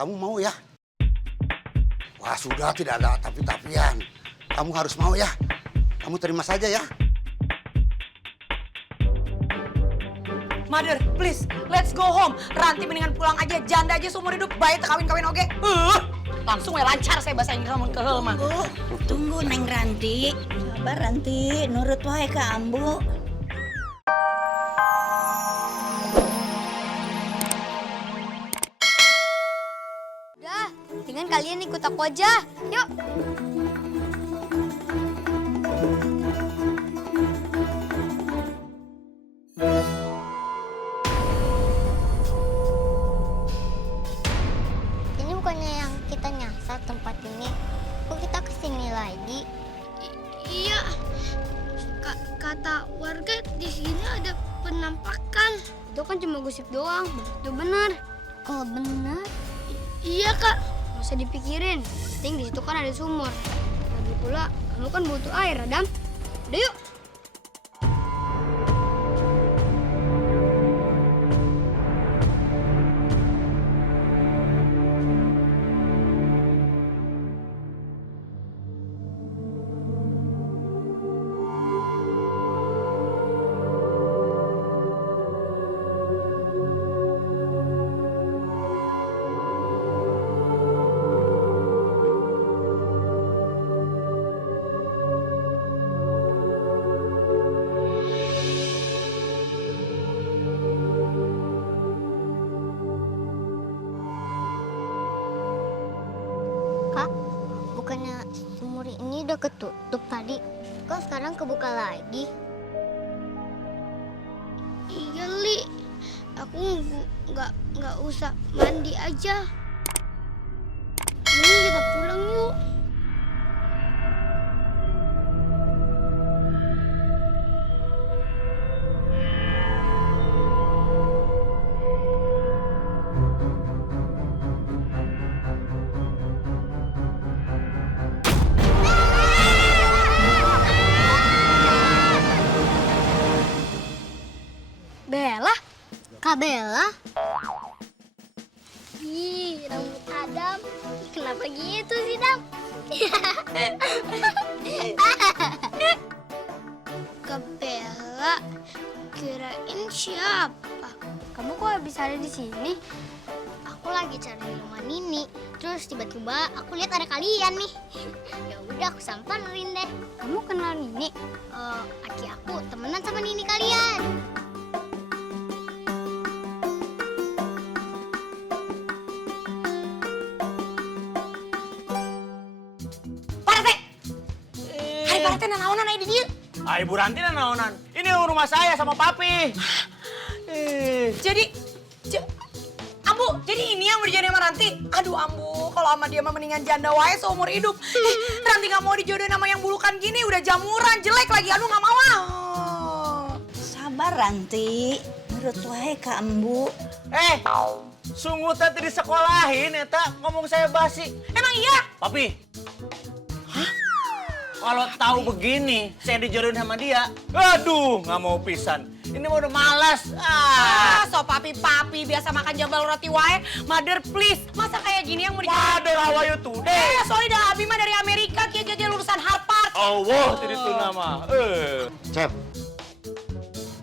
Kamu mau ya? Wah sudah, tidak ada tapi-tapian. Kamu harus mau ya. Kamu terima saja ya. Mother, please, let's go home. Ranti mendingan pulang aja, janda aja seumur hidup, bayi kawin-kawin oke. Langsung ya lancar saya bahasa Inggris namun kehel mah. Bu, tunggu Neng Ranti. Sabar Ranti, nurut wae ka Ambu. Udah, dengan kalian ikut aku aja. Yuk. Ini bukannya yang kita nyasar tempat ini. Kok kita kesini lagi? Iya, kata warga di sini ada penampakan. Itu kan cuma gosip doang. Itu benar. Kalau benar, Iya kak, nggak usah dipikirin. Penting di situ kan ada sumur. Lagi pula, kamu kan butuh air, Adam. Udah yuk. Kak, bukannya sumur ini udah ketutup tadi? Kok sekarang kebuka lagi? iya Li. Aku nggak usah mandi aja. Mending kita pulang yuk. Bella? Kak Bella? Ih, rambut Adam. Kenapa gitu sih, Dam? Kak Bella, kirain siapa? Kamu kok bisa ada di sini? Aku lagi cari rumah Nini. Terus tiba-tiba aku lihat ada kalian nih. Ya udah aku samperin deh. Kamu kenal Nini? Aki aku temenan sama Nini kalian. Parete! Hari Parete nanaonan aja di dia. Ibu Ranti dan naonan. Ini rumah saya sama papi. Jadi, Ambu, jadi ini yang mau dijodohin sama Ranti? Aduh Ambu, kalau sama dia mah mendingan janda wae seumur hidup. Ranti gak mau dijodohin sama yang bulukan gini, udah jamuran, jelek lagi. Aduh gak mau ah. Sabar Ranti, nurut wae ka Ambu. Sungguh tadi disekolahin eta ngomong saya basi. Emang iya? Papi. Kalau tahu begini, saya dijodohin sama dia. Aduh, nggak mau pisan. Ini mah udah malas. So papi-papi biasa makan jambal roti wae. Mother please, masa kayak gini yang mau dijodohin? Waduh, how are you today? Soalnya dah Abi mah dari Amerika, kia lulusan Harvard. Oh, wow, jadi itu nama. Cep,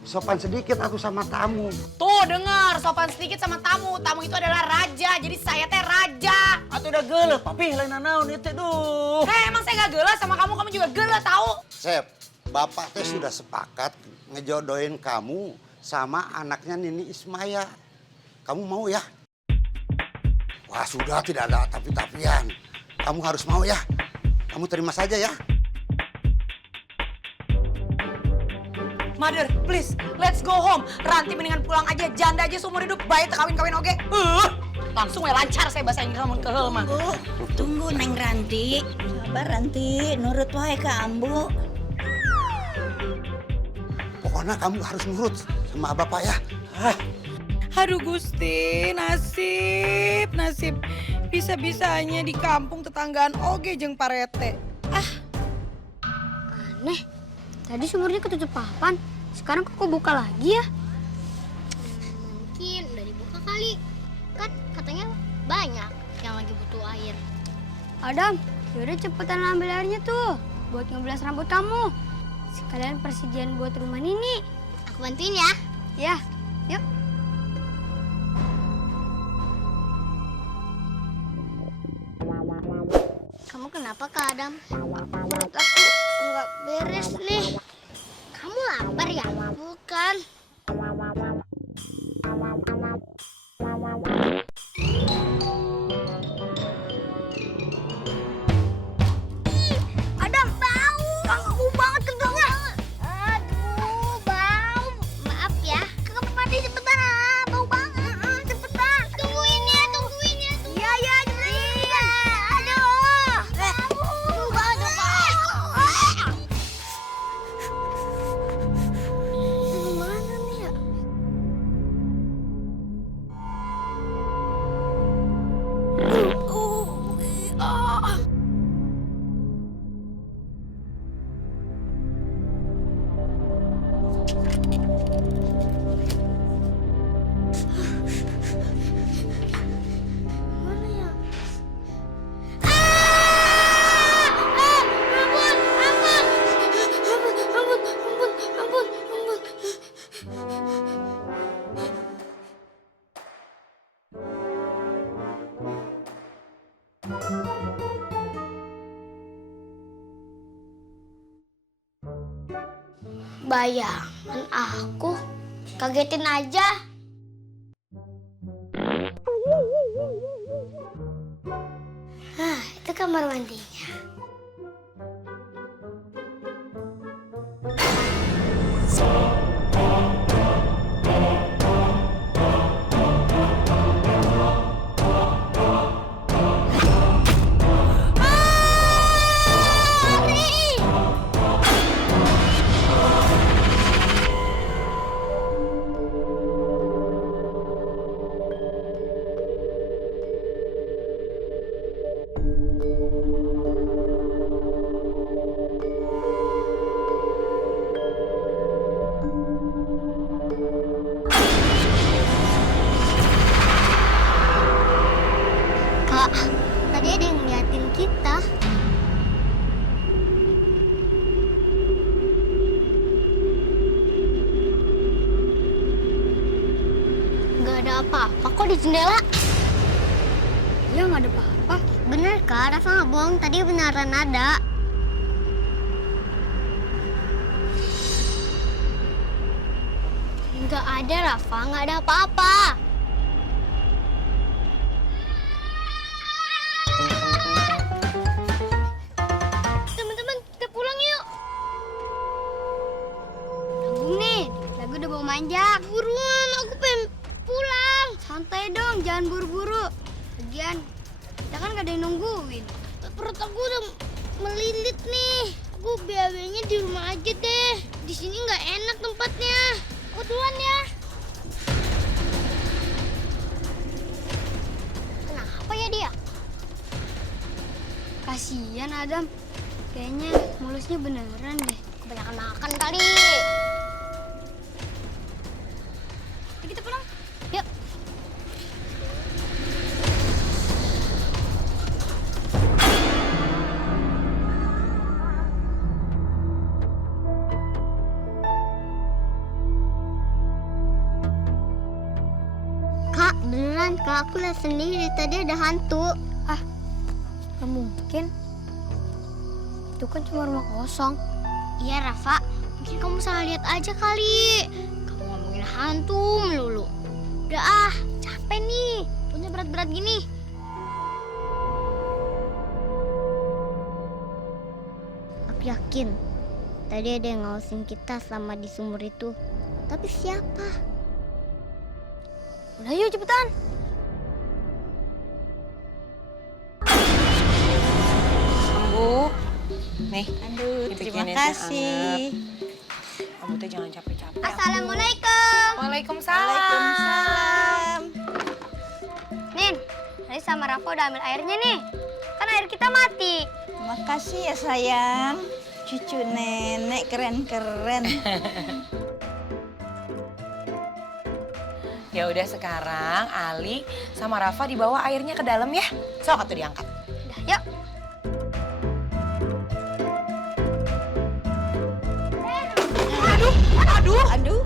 sopan sedikit aku sama tamu. Tuh dengar, sopan sedikit sama tamu. Tamu itu adalah raja, jadi saya teh raja. Atau udah gelap, papi lain naon itu duh. Emang saya gak gelas sama kamu juga gelas tahu? Cep, bapak teh sudah sepakat ngejodohin kamu sama anaknya Nini Ismaya. Kamu mau ya? Wah sudah, tidak ada tapi-tapian. Kamu harus mau ya. Kamu terima saja ya. Mother, please, let's go home. Ranti mendingan pulang aja, janda aja seumur hidup, bayi kawin-kawin oke. Langsung ya lancar saya bahasa Inggris namun kehel mah. Bu, tunggu Neng Ranti. Sabar Ranti, nurut wae ka Ambu. Pokoknya kamu harus nurut sama bapak ya. Aduh Gusti, nasib. Bisa-bisanya di kampung tetanggaan oge jeung Parete. Aneh, tadi sumurnya ketutup papan. Sekarang kok buka lagi ya? Mungkin udah dibuka kali. Kan katanya banyak. yang lagi butuh air. Adam, yaudah cepetan ambil airnya tuh. Buat ngebelas rambut kamu. Sekalian persediaan buat rumah Nini. Aku bantuin ya. Ya, yuk. Kamu kenapa Kak Adam? Perut aku nggak beres nih. Kamu lapar ya? Bukan. Adam, bau. Bau banget kedongnya. Aduh, bau. Maaf ya. Ke kamar mandi cepetan. Bau banget. Cepetan. Tungguin ya. Iya, iya. Iya. Aduh. Bau banget. Gimana nih ya? Bayangan aku kagetin aja. Itu kamar mandinya. Kak, tadi ada yang ngeliatin kita. Gak ada apa-apa kok di jendela. Ya nggak ada apa-apa. Bener Kak, Rafa nggak bohong. Tadi beneran ada. Nggak ada Rafa, nggak ada apa-apa. Teman-teman, kita pulang yuk. Tunggu nih, lagu udah mau manjak. Buruan, aku pengen pulang. Santai dong, jangan buru-buru. Lagian, kita kan gak ada yang nungguin. Perut aku udah melilit nih. Aku BAB-nya di rumah aja deh. Di sini nggak enak tempatnya. Aku duluan ya. Kenapa ya dia? Kasian Adam. Kayaknya mulusnya beneran deh. Kebanyakan makan kali. Yuk, kita pulang. Yuk. Kak, beneran Kak, aku lihat sendiri tadi ada hantu. Gak mungkin. Itu kan cuma rumah kosong. Iya Rafa, mungkin kamu salah lihat aja kali. Kamu ngomongin hantu melulu. Udah capek nih. Punya berat-berat gini. Aku yakin tadi ada yang ngawasin kita selama di sumur itu. Tapi siapa? Udah yuk cepetan. Ambu, nih. Aduh, terima dibikinin teh kasih. anget. Ambu teh jangan capek-capek. Assalamualaikum. Waalaikumsalam. Waalaikumsalam. Nin, tadi sama Rafa udah ambil airnya nih. Kan air kita mati. Makasih ya sayang. Cucu nenek keren-keren. Ya udah sekarang Ali sama Rafa dibawa airnya ke dalam ya. Sok atuh diangkat. Udah, yuk. Aduh, aduh. Aduh.